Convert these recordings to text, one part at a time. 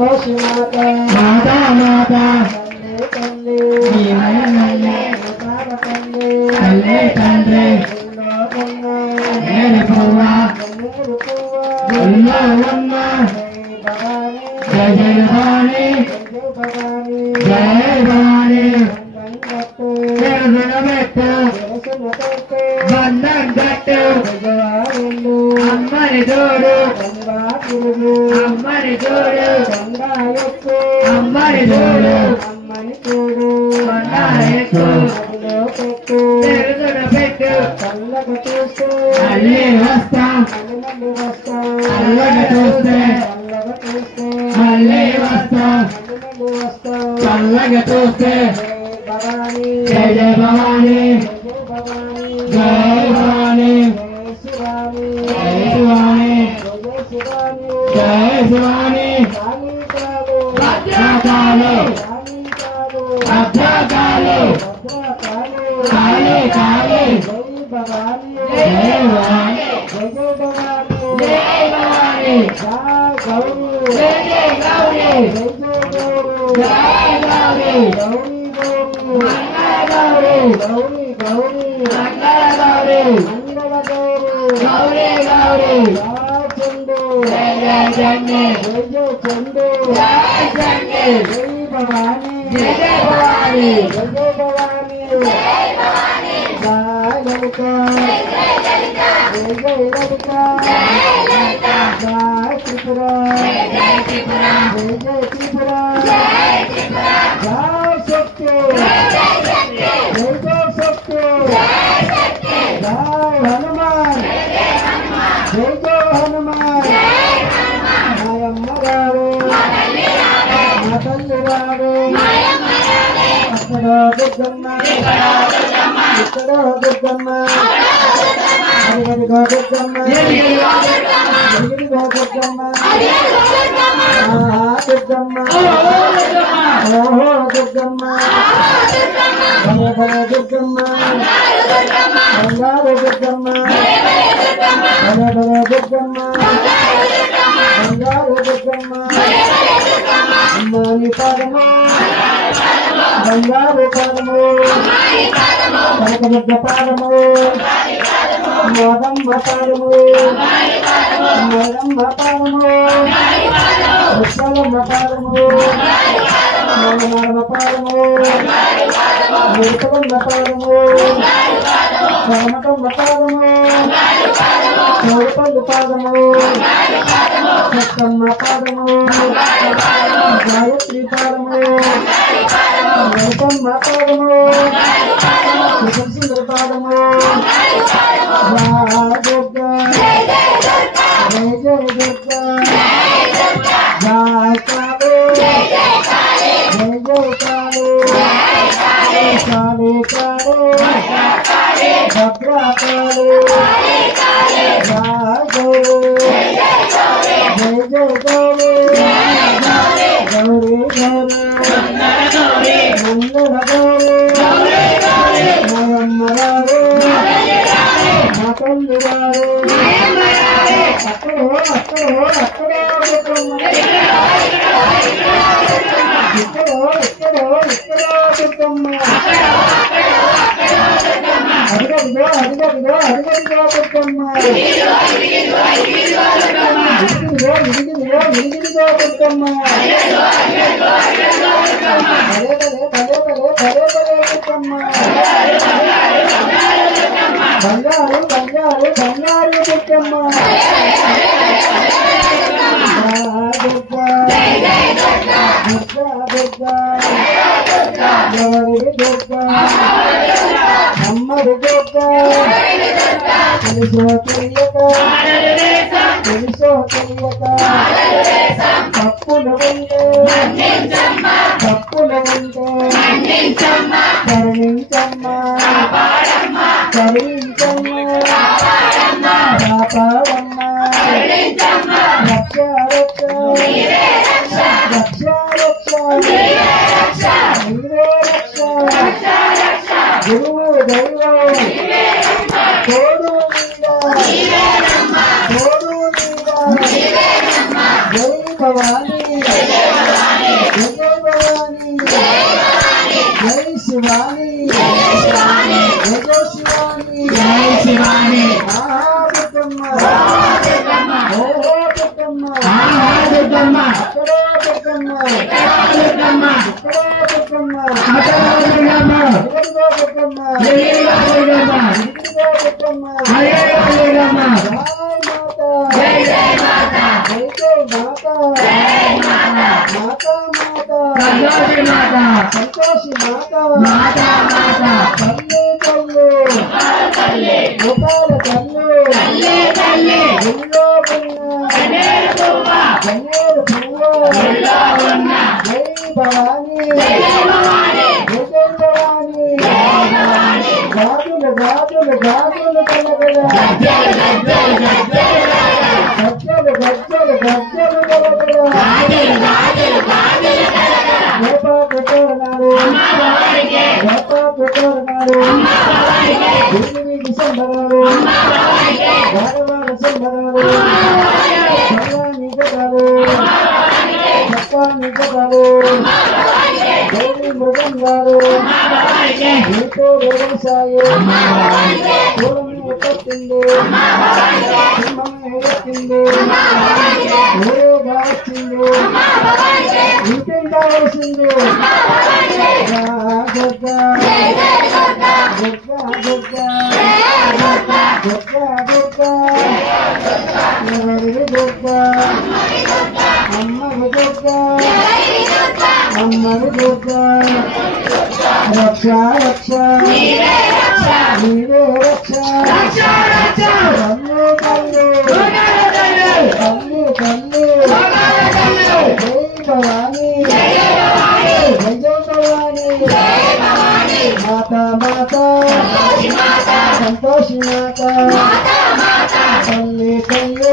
కోసి మాత మాతా మాత తండ్రి తల్లి తండ్రి నేను పువ్వ ఉన్న జయ జయ భవాని జయ భవాని పెట్టు బంధం కట్టు అమ్మని చూడు అమ్మని చూడు అమ్మని చూడు ఎక్కు పెట్టు మళ్ళీ వస్తాం చల్లగా చూస్తే మళ్ళీ వస్తాం చల్లగా చూస్తే జయ జయ భవాని జయ భవాని జయ శివాని జయ శివాని భద్రకాలు భద్రకాలు కాళీ కాళీ జయ భవాని జయ భవాని జయ జయ గౌరీ జయ గౌరీ గౌరీ గౌరీ గౌరీ గౌరీ చండు జయ చండి చండు జయ చండి జయ భవాని జయ భవాని జయ భవాని జయ భవాని జయ లలిత జయ లలిత జయ లలిత జయ త్రిపుర జయ త్రిపుర జయ త్రిపుర జయ త్రిపుర జయ శక్తి जय हनुमान जय जय हनुमान मायम्म रावे मातल्ली रावे अक्कडो दुर्गम्म इक्कडो दुर्गम्म हरिगरिगो दुर्गम्म हरिगरिगो दुर्गम्म आहा दुर्गम्म ओहो दुर्गम्म भले भले दुर्गम्म బంగారు దుర్గమ్మ భలే భలే దుర్గమ్మ బంగారు దుర్గమ్మ అమ్మాని పాదము బంగారు పాదము కనకదుర్గ పాదము మోదమ్మ పాదము మోదమ్మ పాదము ఉత్సవమ్మ పాదము మోదమ్మ పాదము మృతవమ్మ పాదము రామకమ్మ పాదము చౌడపల్లి పాదము సత్తమ్మ పాదము గాయత్రి పాదము గౌతమ్మ పాదము సుందర పాదము దుర్గా జయ జయ దుర్గా జయ కాళీ జయ కాళీ కాళీ కాళీ భద్రకాళి జయ గౌరీ జయ జయ గౌరీ గౌరీ గౌరీ మంగళ గౌరీ మాయమ్మ రావే మాతల్లి రావే అక్కడో అక్కడో అక్కడో ఇక్కడో ఇక్కడో ఇక్కడో దుర్గమ్మ అడిగదిగో అడిగదిగో అడిగదిగో దుర్గమ్మ ఇడిగిదిగో ఇడిగిదిగో ఇడిగిదిగో దుర్గమ్మ భలే భలే భలే భలే భలే దుర్గమ్మ బంగారు బంగారు బంగారు దుర్గమ్మ దుర్గా దుర్గా దుర్గా గౌరీ దుర్గా అమ్మడు దుర్గా తెలుసో తెలియక తెలుసో తెలియక తప్పులు ఉంటే తప్పులు ఉంటే కరుణించమ్మ కరుణించమ్మ కాపాడమ్మ రక్ష రక్ష రక్ష రక్ష నీవే రక్ష గురువు దైవం తోడు నీడ తోడు నీడ జై భవాని సంతోషి మాత సంతోషి మాత మాత మాత తల్లి తల్లి గోపాల తల్లి ఎల్లో గన్నేరు పువ్వు జై భవాని గాజులు గాజులు గాజులు కలగల గజ్జలు గజ్జలు గజ్జలు కలగల గోపాకు కోరనాడు గోపాకు కోరనాడు వీధి సంబరాలు వాడవాడ సంబరాలు భగవాని గదాలు చప్పాని గదాలు గౌరీ మృగంగారు నీతో వ్యవసాయి పూలని ఎత్తింది సింహం ఎత్తింది ఊరేగా వచ్చింది ఇంకేం కావాల్సింది దుర్గా దుర్గా దుర్గా దుర్గా దుర్గా ఎవరి దుర్గా అమ్మవి దుర్గా అమ్మవి దుర్గా రక్ష రక్ష నీవే రక్ష తల్లి తల్లి తల్లి తల్లి జై భవాని జయ భవాని మాత మాత సంతోషి మాత తల్లి తల్లి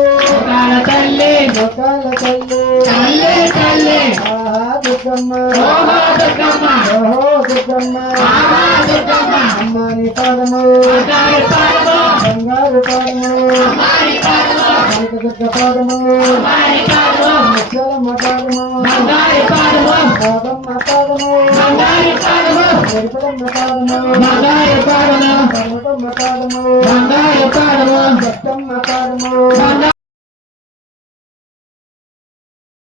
తల్లి లోకాల తల్లి తల్లి తల్లి ఆహా దుర్గమ్మ ఓహో దుర్గమ్మ ఓహో దుర్గమ్మ ఆహా దుర్గమ్మ అమ్మని పాదము బంగారు పాదము బంగారు పాదము అమ్మాని పాదము కనకదుర్గ పాదము అమ్మాని పాదము ముచ్చలమ్మ పాదము బంగారు పాదము పాదమ్మ పాదము బంగారు పాదము ఎరుపలమ్మ పాదము బంగారు పాదము పర్వతమ్మ పాదము బంగారు పాదము సత్తమ్మ పాదము బంగారు